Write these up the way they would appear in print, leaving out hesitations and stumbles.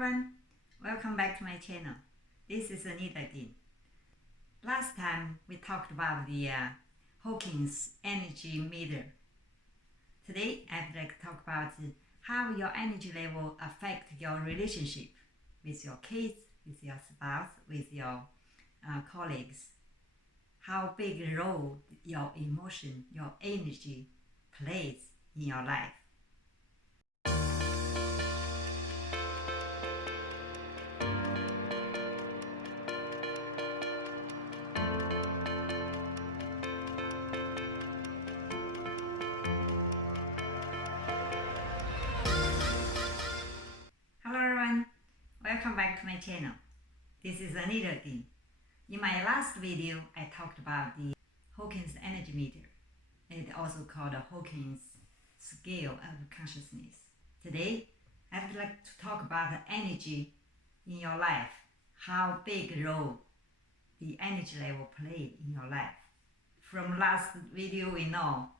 everyone, welcome back to my channel. This is Anita again. Last time we talked about the Hawkins energy meter. Today I'd like to talk about how your energy level affects your relationship with your kids, with your spouse, with your colleagues. How big a role your emotion, your energy plays in your life. Hello everyone, welcome back to my channel. This is Anita again. In my last video, I talked about the Hawkins energy meter. It's also called the Hawkins scale of consciousness. Today, I'd like to talk about the energy in your life, how big a role the energy level play in your life. From last video, we know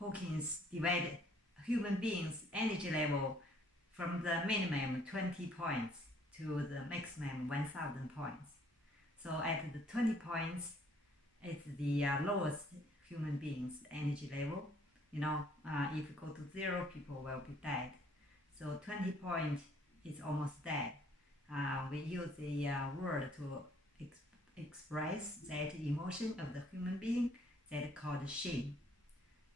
Hawkins divided human beings' energy level from the minimum 20 points to the maximum 1000 points. So at the 20 points, it's the lowest human being's energy level. If you go to 0, people will be dead. So 20 points is almost dead. We use the word to express that emotion of the human being that called shame.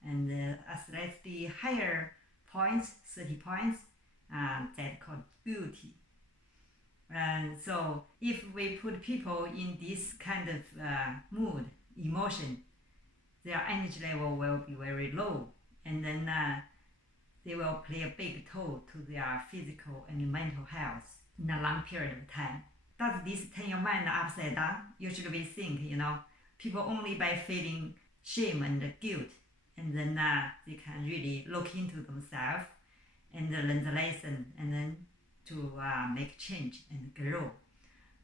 And as the higher points, 30 points, that called beauty. And so if we put people in this kind of mood, emotion, their energy level will be very low, and then they will play a big toll to their physical and mental health in a long period of time. Does this turn your mind upside down? Usually we think, people only by feeling shame and guilt, and then they can really look into themselves and learn the lesson, and then to make change and grow.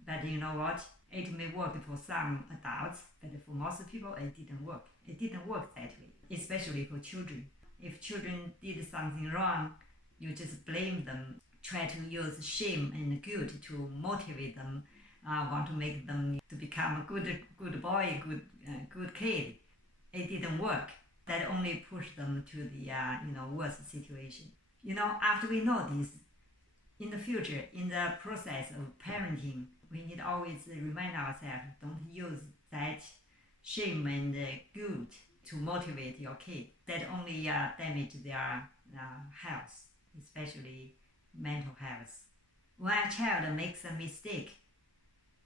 But you know what? It may work for some adults, but for most people it didn't work. It didn't work that way, especially for children. If children did something wrong, you just blame them, try to use shame and guilt to motivate them, want to make them to become a good boy, good kid. It didn't work. That only pushed them to the worse situation. After we know this, in the future, in the process of parenting, we need always remind ourselves, don't use that shame and guilt to motivate your kid. That only damage their health, especially mental health. When a child makes a mistake,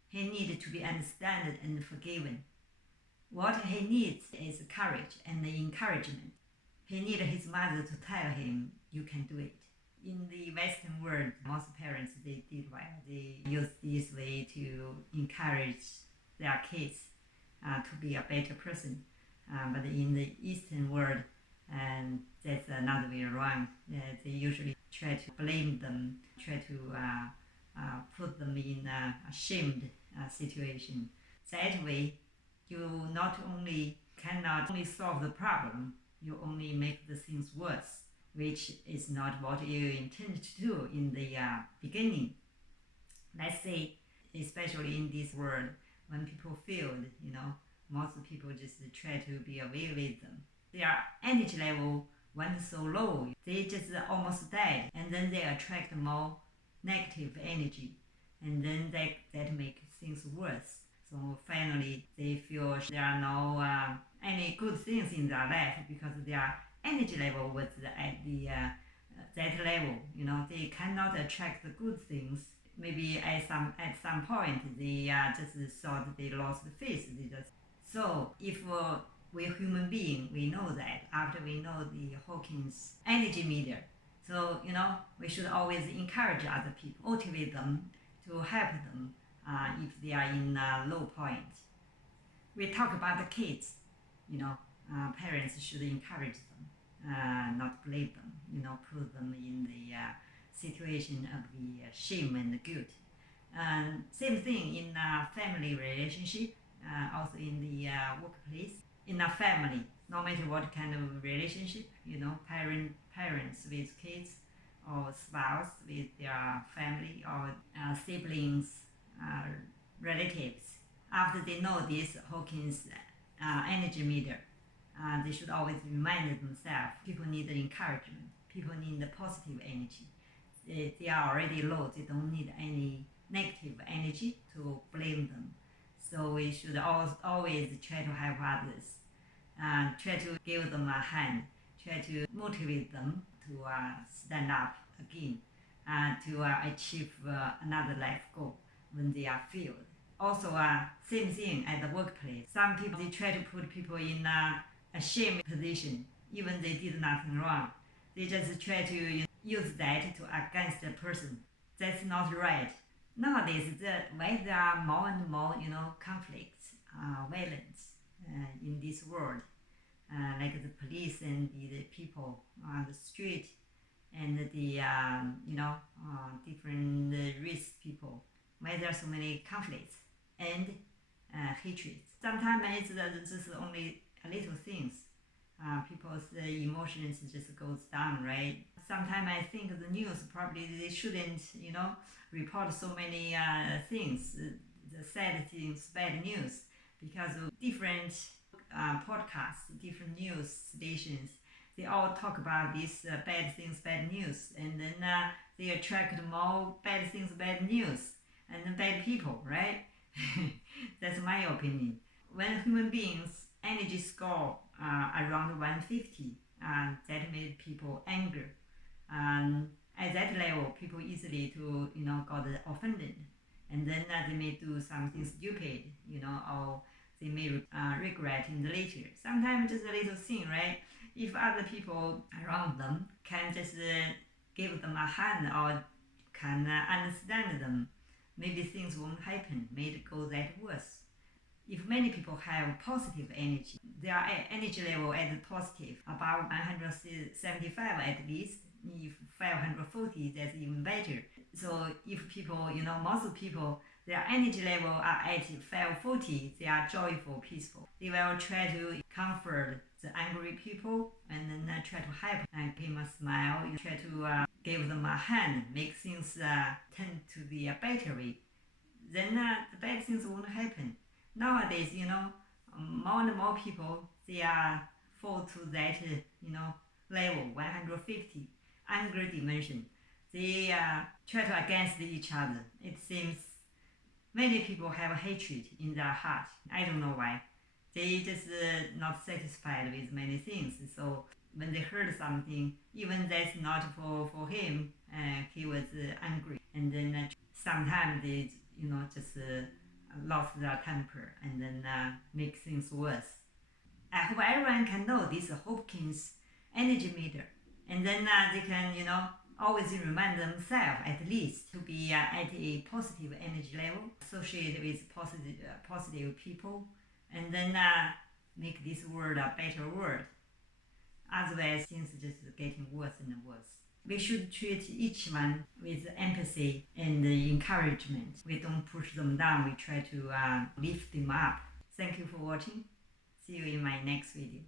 he needs to be understood and forgiven. What he needs is courage and encouragement. He needs his mother to tell him, you can do it. In the Western world, most parents, they did well. They use this way to encourage their kids to be a better person. But in the Eastern world, and that's another way around. They usually try to blame them, try to put them in a shamed situation. That way, you not only cannot only solve the problem, you only make the things worse, which is not what you intended to do in the beginning. Let's say, especially in this world, when people failed, most people just try to be away with them. Their energy level went so low, they just almost died, and then they attract more negative energy, and then that makes things worse. So finally, they feel there are no any good things in their life because their energy level was at the that level. They cannot attract the good things. Maybe at some point they just thought they lost the faith. So if we're human being, we know that after we know the Hawkins energy meter. So we should always encourage other people, motivate them to help them if they are in a low point. We talk about the kids. Parents should encourage them, not blame them, put them in the situation of the shame and guilt. Same thing in a family relationship, also in the workplace. In a family, no matter what kind of relationship, parents with kids, or spouse, with their family or siblings, uh, relatives. After they know this Hawkins energy meter, they should always remind themselves people need encouragement, people need the positive energy. They are already low, they don't need any negative energy to blame them. So we should always try to help others, try to give them a hand, try to motivate them to stand up again, to achieve another life goal when they are failed. Also, same thing at the workplace. Some people, they try to put people in a shame position, even they did nothing wrong. They just try to use that to against the person. That's not right. Nowadays, why there are more and more, conflicts, violence in this world, like the police and the people on the street, and the different race people. Why there are so many conflicts and hatred? Sometimes it's just only a little things. People's emotions just goes down, right? Sometimes I think the news probably they shouldn't, report so many things, the sad things, bad news, because of different podcasts, different news stations. They all talk about these bad things, bad news, and then they attract more bad things, bad news, and bad people, right? That's my opinion. When human beings energy score around 150, that made people angry. At that level, people easily to got offended, and then they may do something stupid, or they may regret in the later. Sometimes just a little thing, right? If other people around them can just give them a hand or can understand them, maybe things won't happen, may it go that worse. If many people have positive energy, their energy level is positive, about 175 at least. If 540, that's even better. So if people, most people, their energy level are at 540, they are joyful, peaceful. They will try to comfort the angry people and then try to help and give them a smile, try to give them a hand, make things turn to the better way. Then the bad things won't happen. Nowadays, more and more people, they are fall to that, level 150, anger dimension. They try to against each other. It seems many people have hatred in their heart. I don't know why. They just not satisfied with many things. So when they heard something, even that's not for him, he was angry. And then sometimes they, just lost their temper and then make things worse. I hope everyone can know this Hopkins energy meter, and then they can, always remind themselves at least to be at a positive energy level, associated with positive people, and then make this world a better world. Otherwise, things are just getting worse and worse. We should treat each one with empathy and encouragement. We don't push them down, we try to lift them up. Thank you for watching. See you in my next video.